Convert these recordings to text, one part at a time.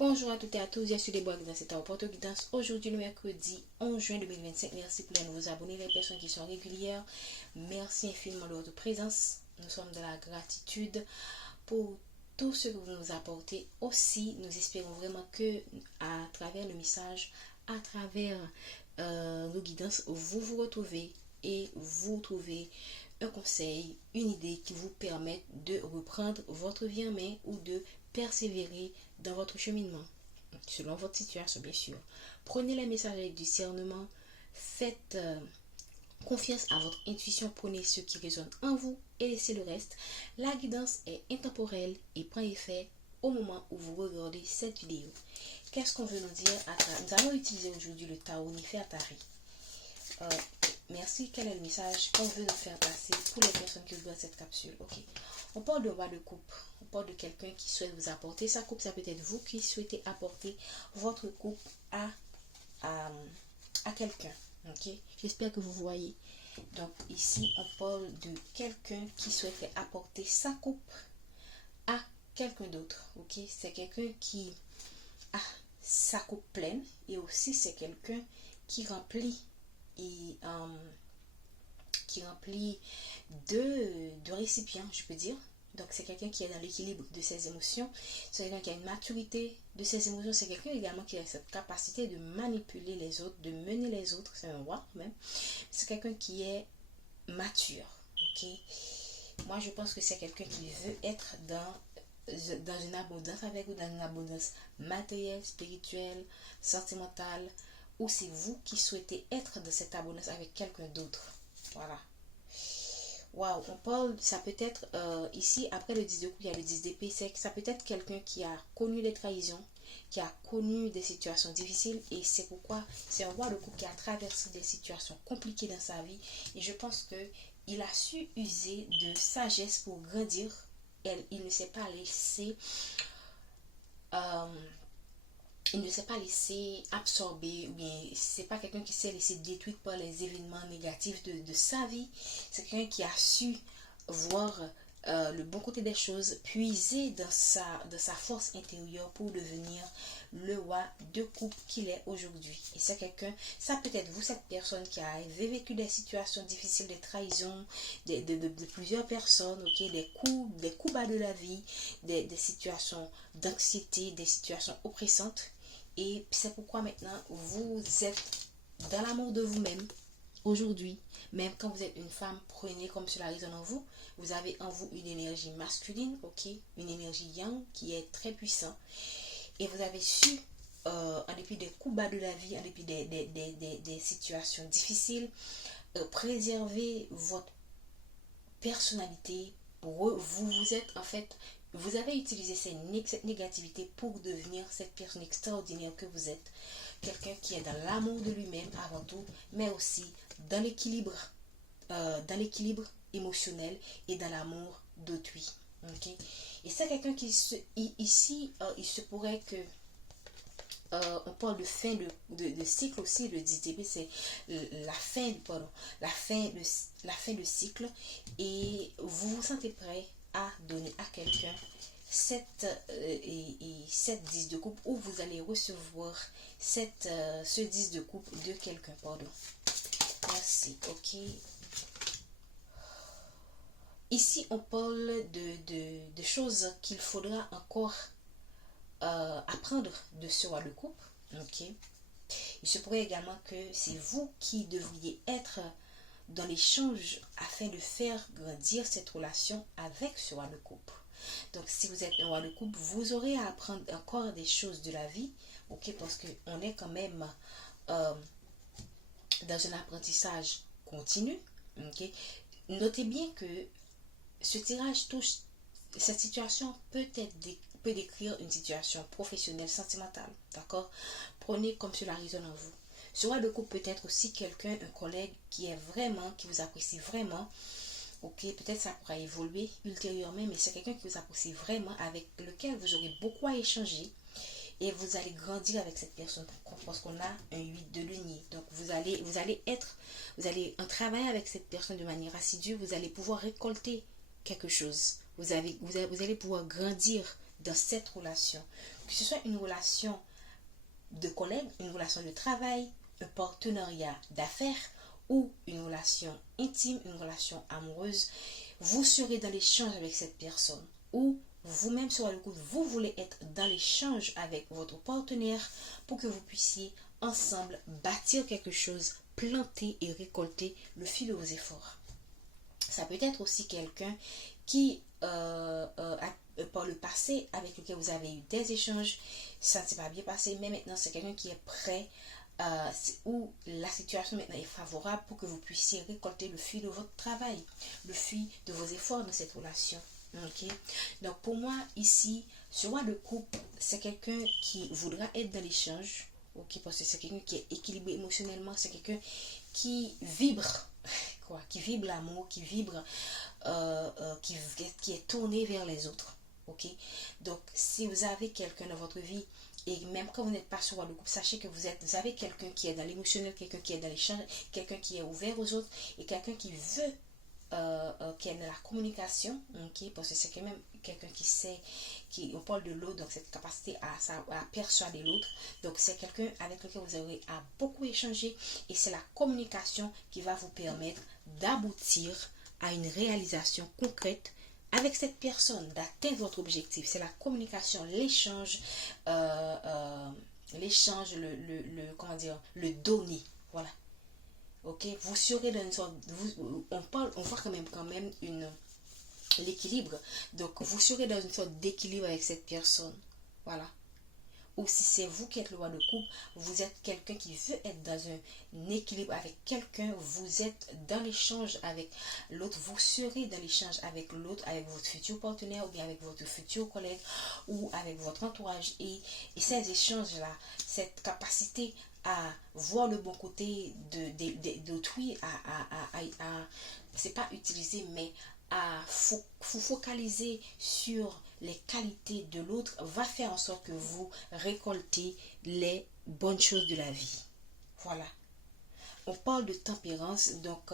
Bonjour à toutes et à tous, je suis Déborah dans cette porte guidance. Aujourd'hui, le mercredi 11 juin 2025. Merci pour les nouveaux abonnés, les personnes qui sont régulières. Merci infiniment de votre présence. Nous sommes dans la gratitude pour tout ce que vous nous apportez. Aussi, nous espérons vraiment que à travers le message, à travers nos guidances, vous vous retrouvez et vous trouvez un conseil, une idée qui vous permette de reprendre votre vie en main ou de persévérer dans votre cheminement, selon votre situation bien sûr. Prenez les messages avec discernement, faites confiance à votre intuition, prenez ce qui résonne en vous et laissez le reste. La guidance est intemporelle et prend effet au moment où vous regardez cette vidéo. Qu'est-ce qu'on veut nous dire Nous allons utiliser aujourd'hui le Tao Nefertari. Merci. Quel est le message qu'on veut nous faire passer pour les personnes qui regardent cette capsule? Ok. On parle de roi de coupe. On parle de quelqu'un qui souhaite vous apporter sa coupe. Ça peut être vous qui souhaitez apporter votre coupe à quelqu'un. Ok. J'espère que vous voyez. Donc ici, on parle de quelqu'un qui souhaiterait apporter sa coupe à quelqu'un d'autre. Ok. C'est quelqu'un qui a sa coupe pleine et aussi c'est quelqu'un qui remplit de récipients, je peux dire. Donc c'est quelqu'un qui est dans l'équilibre de ses émotions, c'est quelqu'un qui a une maturité de ses émotions, c'est quelqu'un également qui a cette capacité de manipuler les autres, de mener les autres, c'est un roi même, c'est quelqu'un qui est mature, ok. Moi je pense que c'est quelqu'un qui veut être dans une abondance avec vous, dans une abondance matérielle, spirituelle, sentimentale, ou c'est vous qui souhaitez être dans cette abondance avec quelqu'un d'autre. Voilà. Waouh, on parle, ça peut être ici, après le 10 de coupe, il y a le 10 d'épée, c'est que ça peut être quelqu'un qui a connu des trahisons, qui a connu des situations difficiles, et c'est pourquoi c'est un roi de coupe qui a traversé des situations compliquées dans sa vie, et je pense que il a su user de sagesse pour grandir. Il ne s'est pas laissé absorber, ou bien c'est pas quelqu'un qui s'est laissé détruire par les événements négatifs de sa vie. C'est quelqu'un qui a su voir le bon côté des choses, puiser dans sa force intérieure pour devenir le roi de coupe qu'il est aujourd'hui. Et c'est quelqu'un, ça peut être vous, cette personne qui a vécu des situations difficiles, des trahisons de plusieurs personnes, ok, des coups bas de la vie, des situations d'anxiété, des situations oppressantes. Et c'est pourquoi maintenant vous êtes dans l'amour de vous-même. Aujourd'hui, même quand vous êtes une femme, prenez comme cela résonne en vous. Vous avez en vous une énergie masculine, ok, une énergie yang qui est très puissante. Et vous avez su, en dépit des coups bas de la vie, en dépit des situations difficiles, préserver votre personnalité. Vous êtes en fait, vous avez utilisé cette négativité pour devenir cette personne extraordinaire que vous êtes. Quelqu'un qui est dans l'amour de lui-même avant tout, mais aussi dans l'équilibre émotionnel et dans l'amour d'autrui. Okay? Et c'est quelqu'un qui ici, il se pourrait que on parle de fin de cycle aussi. Le 10 dB, c'est la fin de cycle, et vous vous sentez prêt à donner à quelqu'un cette 10 de coupe, où vous allez recevoir ce 10 de coupe de quelqu'un, pardon. Merci, ok. Ici on parle de choses qu'il faudra encore apprendre de ce roi de coupe, ok. Il se pourrait également que c'est vous qui devriez être dans l'échange afin de faire grandir cette relation avec ce roi de coupe. Donc si vous êtes un roi de coupe, vous aurez à apprendre encore des choses de la vie, ok, parce qu'on est quand même dans un apprentissage continu, ok. Notez bien que ce tirage touche, cette situation peut décrire une situation professionnelle, sentimentale, d'accord. Prenez comme cela résonne en vous. Ce roi de coupe peut être aussi quelqu'un, un collègue qui vous apprécie vraiment, ok. Peut-être ça pourra évoluer ultérieurement, mais c'est quelqu'un qui vous apprécie vraiment, avec lequel vous aurez beaucoup à échanger, et vous allez grandir avec cette personne, parce qu'on a un 8 de denier. Donc vous allez en travailler avec cette personne de manière assidue, vous allez pouvoir récolter quelque chose, vous allez pouvoir grandir dans cette relation. Que ce soit une relation de collègue, une relation de travail, un partenariat d'affaires ou une relation intime, une relation amoureuse, vous serez dans l'échange avec cette personne ou vous-même sur le coup, vous voulez être dans l'échange avec votre partenaire pour que vous puissiez ensemble bâtir quelque chose, planter et récolter le fruit de vos efforts. Ça peut être aussi quelqu'un qui, par le passé, avec lequel vous avez eu des échanges, ça ne s'est pas bien passé, mais maintenant c'est quelqu'un qui est prêt, où la situation maintenant est favorable pour que vous puissiez récolter le fruit de votre travail, le fruit de vos efforts dans cette relation. Ok, donc pour moi ici, ce roi de coupe, c'est quelqu'un qui voudra être dans l'échange, ok, parce que c'est quelqu'un qui est équilibré émotionnellement, c'est quelqu'un qui vibre, quoi, qui vibre l'amour, qui vibre, qui est tourné vers les autres, ok. Donc si vous avez quelqu'un dans votre vie, et même quand vous n'êtes pas sur roi de coupe, sachez que vous avez quelqu'un qui est dans l'émotionnel, quelqu'un qui est dans l'échange, quelqu'un qui est ouvert aux autres, et quelqu'un qui veut qui est dans la communication, okay, parce que c'est quand même quelqu'un qui sait, on parle de l'autre, donc cette capacité à persuader l'autre, donc c'est quelqu'un avec lequel vous aurez à beaucoup échanger, et c'est la communication qui va vous permettre d'aboutir à une réalisation concrète avec cette personne, d'atteindre votre objectif. C'est la communication, l'échange, comment dire, le donner, voilà. Ok, vous serez dans une sorte, on voit quand même l'équilibre. Donc vous serez dans une sorte d'équilibre avec cette personne, voilà. Ou si c'est vous qui êtes le roi de coupe, vous êtes quelqu'un qui veut être dans un équilibre avec quelqu'un, vous êtes dans l'échange avec l'autre, vous serez dans l'échange avec l'autre, avec votre futur partenaire ou bien avec votre futur collègue ou avec votre entourage. Et ces échanges-là, cette capacité à voir le bon côté d'autrui, c'est pas utiliser, mais à focaliser sur les qualités de l'autre va faire en sorte que vous récoltez les bonnes choses de la vie. Voilà. On parle de tempérance, donc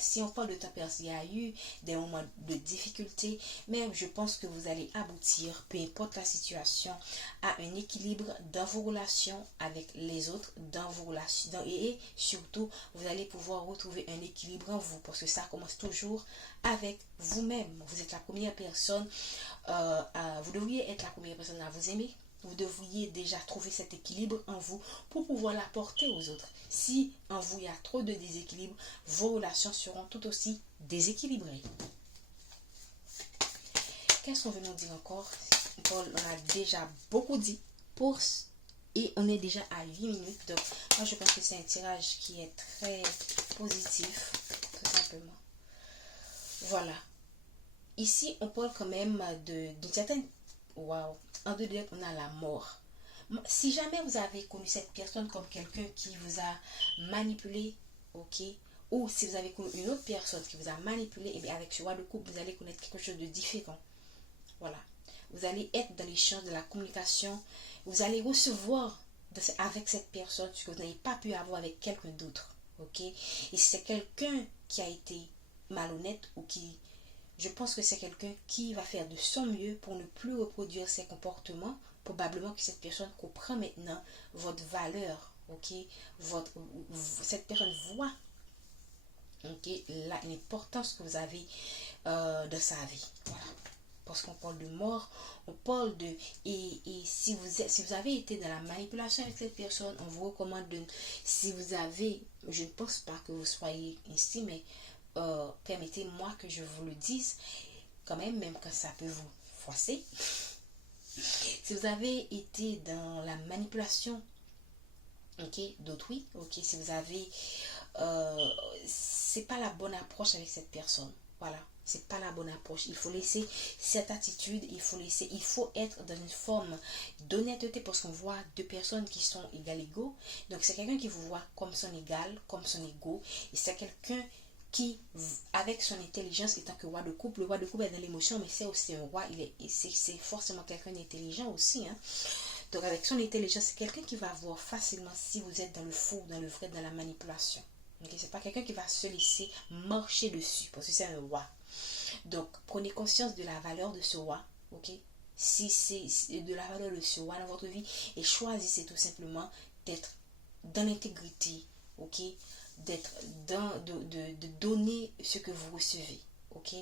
si on parle de tempérance, il y a eu des moments de difficulté, mais je pense que vous allez aboutir, peu importe la situation, à un équilibre dans vos relations avec les autres, dans vos relations, et surtout, vous allez pouvoir retrouver un équilibre en vous, parce que ça commence toujours avec vous-même. Vous êtes la première personne, vous devriez être la première personne à vous aimer. Vous devriez déjà trouver cet équilibre en vous pour pouvoir l'apporter aux autres. Si en vous il y a trop de déséquilibre, vos relations seront tout aussi déséquilibrées. Qu'est-ce qu'on veut nous dire encore? On a déjà beaucoup dit et on est déjà à 8 minutes. Donc moi je pense que c'est un tirage qui est très positif, tout simplement. Voilà. Ici on parle quand même d'une certaine... Waouh. En deux lettres, on a la mort. Si jamais vous avez connu cette personne comme quelqu'un qui vous a manipulé, ok, ou si vous avez connu une autre personne qui vous a manipulé, et bien avec ce roi de coupe, vous allez connaître quelque chose de différent. Voilà. Vous allez être dans l'échange de la communication. Vous allez recevoir avec cette personne ce que vous n'avez pas pu avoir avec quelqu'un d'autre. Ok. Et si c'est quelqu'un qui a été malhonnête ou qui... Je pense que c'est quelqu'un qui va faire de son mieux pour ne plus reproduire ses comportements. Probablement que cette personne comprend maintenant votre valeur. Ok, cette personne voit, ok, l'importance que vous avez dans sa vie. Voilà. Parce qu'on parle de mort, on parle de... Et si vous avez été dans la manipulation avec cette personne, on vous recommande de... Si vous avez... Je ne pense pas que vous soyez ici, mais... permettez-moi que je vous le dise quand même quand ça peut vous froisser. Si vous avez été dans la manipulation, ok, d'autrui, ok, si vous avez c'est pas la bonne approche avec cette personne, voilà, c'est pas la bonne approche. Il faut laisser cette attitude, il faut être dans une forme d'honnêteté, parce qu'on voit deux personnes qui sont égaux. Donc c'est quelqu'un qui vous voit comme son égal, comme son égaux, et c'est quelqu'un qui, avec son intelligence, étant que roi de coupe, le roi de coupe est dans l'émotion, mais c'est aussi un roi, c'est forcément quelqu'un d'intelligent aussi, hein. Donc avec son intelligence, c'est quelqu'un qui va voir facilement si vous êtes dans le faux, dans le vrai, dans la manipulation. Okay? C'est pas quelqu'un qui va se laisser marcher dessus, parce que c'est un roi. Donc prenez conscience de la valeur de ce roi, ok. c'est de la valeur de ce roi dans votre vie, et choisissez tout simplement d'être dans l'intégrité, ok, d'être de donner ce que vous recevez, ok,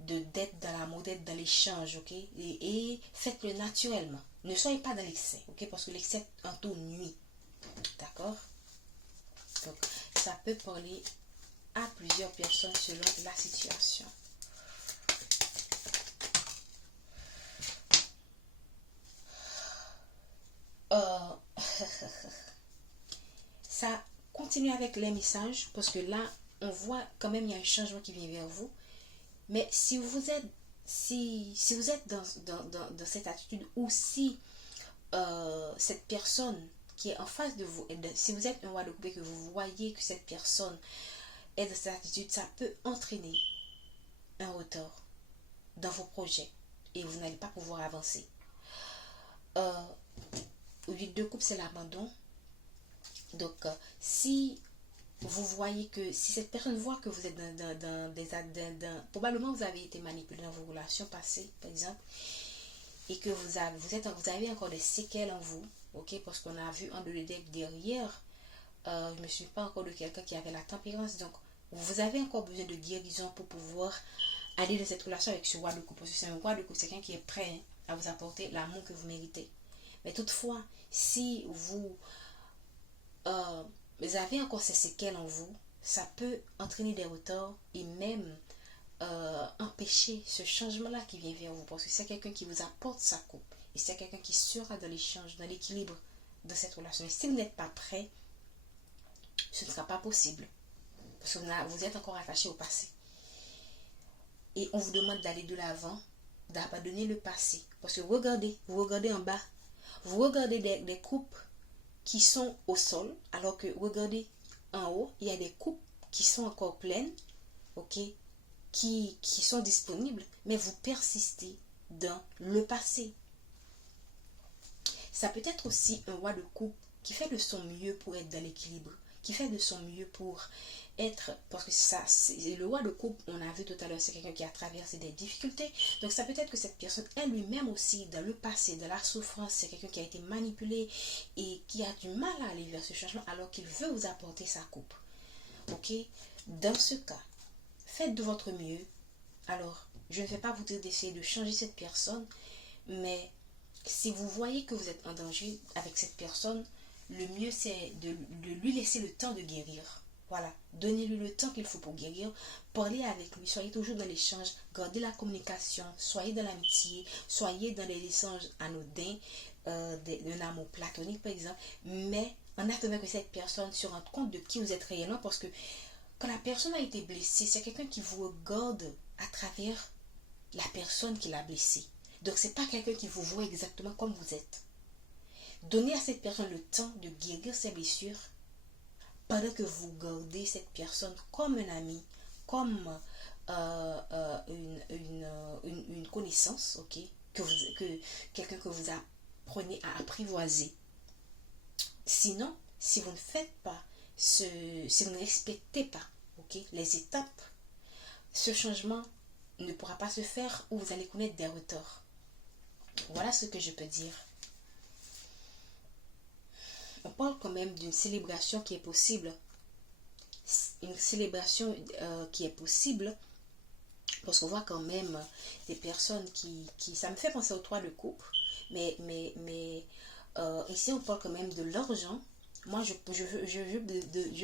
d'être dans l'amour, d'être dans l'échange, ok, et faites-le naturellement. Ne soyez pas dans l'excès, ok, parce que l'excès en tout nuit, d'accord. Donc ça peut parler à plusieurs personnes selon la situation. Ça continue avec les messages, parce que là on voit quand même il y a un changement qui vient vers vous. Mais si vous êtes si vous êtes dans cette attitude, ou si cette personne qui est en face de vous, si vous êtes un roi de coupe et que vous voyez que cette personne est dans cette attitude, ça peut entraîner un retard dans vos projets et vous n'allez pas pouvoir avancer. 8 de coupe, c'est l'abandon. Donc si vous voyez que, si cette personne voit que vous êtes probablement vous avez été manipulé dans vos relations passées, par exemple, et que vous avez encore des séquelles en vous, ok, parce qu'on a vu en deux deck derrière, je ne me suis pas encore de quelqu'un qui avait la tempérance, donc vous avez encore besoin de guérison pour pouvoir aller dans cette relation avec ce roi de coupe, parce que c'est un roi de coupe, c'est quelqu'un qui est prêt à vous apporter l'amour que vous méritez. Mais toutefois, si vous avez encore ces séquelles en vous, ça peut entraîner des retards et même empêcher ce changement-là qui vient vers vous, parce que c'est quelqu'un qui vous apporte sa coupe et c'est quelqu'un qui sera dans l'échange, dans l'équilibre de cette relation. Et si vous n'êtes pas prêt, ce ne sera pas possible, parce que vous êtes encore attaché au passé. Et on vous demande d'aller de l'avant, d'abandonner le passé, parce que vous regardez en bas, vous regardez des coupes qui sont au sol, alors que regardez en haut, il y a des coupes qui sont encore pleines, ok, qui sont disponibles, mais vous persistez dans le passé. Ça peut être aussi un roi de coupe qui fait de son mieux pour être dans l'équilibre, qui fait de son mieux pour être, parce que ça, c'est le roi de coupe, on a vu tout à l'heure, c'est quelqu'un qui a traversé des difficultés. Donc ça peut être que cette personne est lui-même aussi dans le passé, dans la souffrance, c'est quelqu'un qui a été manipulé et qui a du mal à aller vers ce changement, alors qu'il veut vous apporter sa coupe, ok. Dans ce cas, faites de votre mieux. Alors, je ne vais pas vous dire d'essayer de changer cette personne, mais si vous voyez que vous êtes en danger avec cette personne, le mieux c'est de lui laisser le temps de guérir. Voilà, donnez-lui le temps qu'il faut pour guérir. Parlez avec lui, soyez toujours dans l'échange, gardez la communication, soyez dans l'amitié, soyez dans les échanges anodins, d'un amour platonique par exemple, mais en attendant que cette personne se rende compte de qui vous êtes réellement, parce que quand la personne a été blessée, c'est quelqu'un qui vous regarde à travers la personne qui l'a blessé. Donc c'est pas quelqu'un qui vous voit exactement comme vous êtes. Donnez à cette personne le temps de guérir ses blessures, pendant que vous gardez cette personne comme un ami, comme une connaissance, ok, que quelqu'un que vous apprenez à apprivoiser. Sinon, si vous ne faites pas si vous ne respectez pas, ok, les étapes, ce changement ne pourra pas se faire, ou vous allez connaître des retards. Voilà ce que je peux dire. On parle quand même d'une célébration qui est possible. Une célébration qui est possible, parce qu'on voit quand même des personnes qui ça me fait penser aux 3 de coupe, mais ici on parle quand même de l'argent. Moi je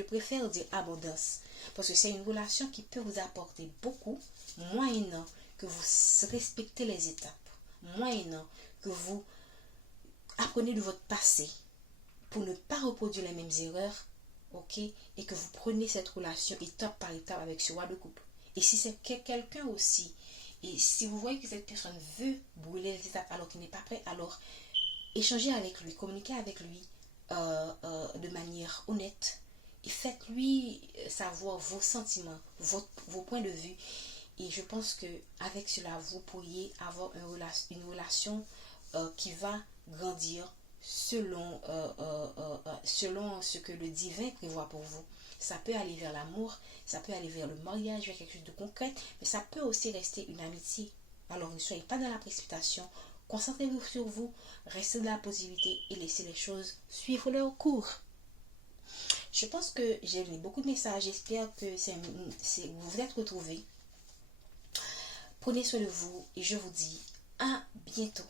préfère dire abondance, parce que c'est une relation qui peut vous apporter beaucoup, moyennant que vous respectez les étapes, moyennant que vous apprenez de votre passé pour ne pas reproduire les mêmes erreurs, ok, et que vous prenez cette relation étape par étape avec ce roi de coupe. Et si c'est quelqu'un aussi, et si vous voyez que cette personne veut brûler les étapes alors qu'il n'est pas prêt, alors échangez avec lui, communiquez avec lui de manière honnête, et faites-lui savoir vos sentiments, vos points de vue. Et je pense que avec cela, vous pourriez avoir une relation qui va grandir selon ce que le divin prévoit pour vous. Ça peut aller vers l'amour, ça peut aller vers le mariage, vers quelque chose de concret, mais ça peut aussi rester une amitié. Alors ne soyez pas dans la précipitation, Concentrez-vous sur vous, restez dans la positivité et laissez les choses suivre leur cours. Je pense que j'ai lu beaucoup de messages. J'espère que vous vous êtes retrouvés. Prenez soin de vous et je vous dis à bientôt.